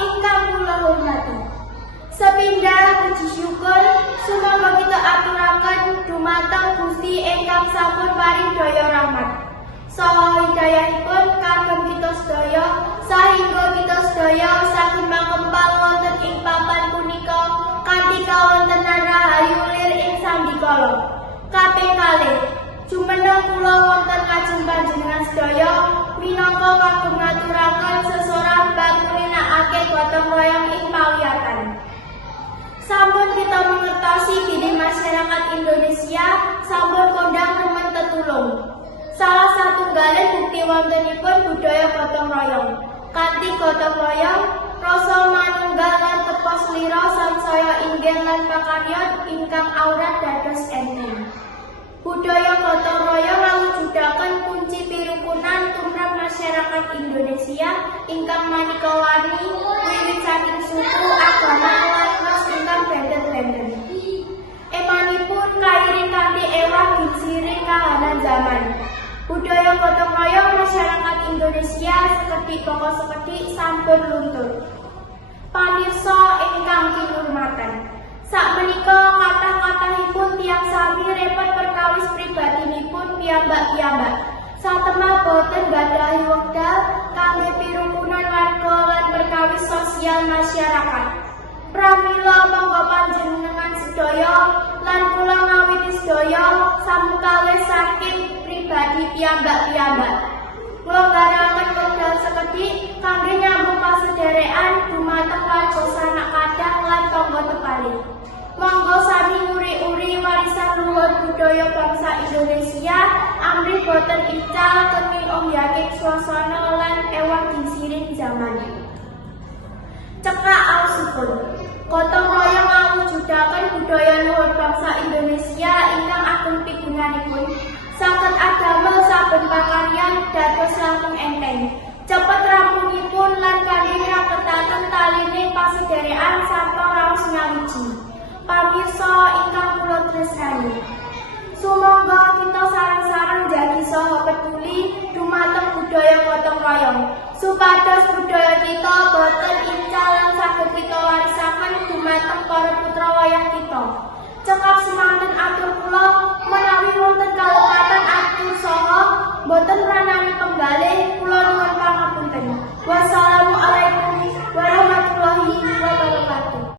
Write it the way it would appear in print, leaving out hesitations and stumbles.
ingkang kula hormati. Sepindhah puji syukur sumangga kita aturaken dumateng Gusti ingkang sampun paring daya rahmat saha hidayahipun kagem kita sedaya sahingga kita sedaya saking makempal wonten ing papan punika kanthi kawontenan rahayu lir ing sandikala. Kaping kalih jumeneng kula wonten kajeng panjenengan sedaya minangka kagem ngaturaken sesorah bab ninakake gotong royong ing pawiyatan. Sampun kita mengertosi bilih masyarakat Indonesia sampun kondang remen tetulung. Salah satunggaling bukti wontenipun budaya gotong royong. Kanthi gotong royong, rasa manunggal lan tepa slira sansaya inggil lan pakaryan ingkang awrat dados enteng. Budaya gotong royong awujudaken kunci pirukunan tumrap masyarakat Indonesia ingkang manika wani wiwit saking suku, agama lan ras ingkang benten-benten. Emanipun kairing kanthi ewah gingsiri kahanan zaman. Budaya gotong royong masyarakat Indonesia sekedhik pokok sekedhik sampun luntur. Pamirsa ingkang kinurmatan, sakmenika kathah-kathahipun tiyang sami repot perkawis pribadinipun piyambak-piyambak. Satemah boten gadhahi wekdal kangge pirukunan warga lan perkawis sosial masyarakat. Pramila monggo panjenengan sedaya lan kula ngawiti sedaya samukawis saking pribadi piyambak-piyambak. Nglonggaraken wekdal sekedhik kangge nyambung pasederekan dumateng warga sanak kadang lan tangga tepali. Monggo sami uri-uri warisan luhur budaya bangsa Indonesia amrih boten ical kenging ombyaking swasana lan ewah gingsiring zaman. Cekak aosipun, gotong royong awujudaken budaya luhur bangsa Indonesia ingkang ageng pigunanipun saged adamel saben pakaryan dados langkung enteng. Cepet rampungipun lan kanthi raketaken talining pasederekan sarta raos nyawiji. Pamirsa ingkang kula tresnani, sumangga kita sareng-sareng njagi saha peduli dumateng budaya gotong royong supados budaya kita boten ical lan saged kita warisaken dumateng para putra wayah kita.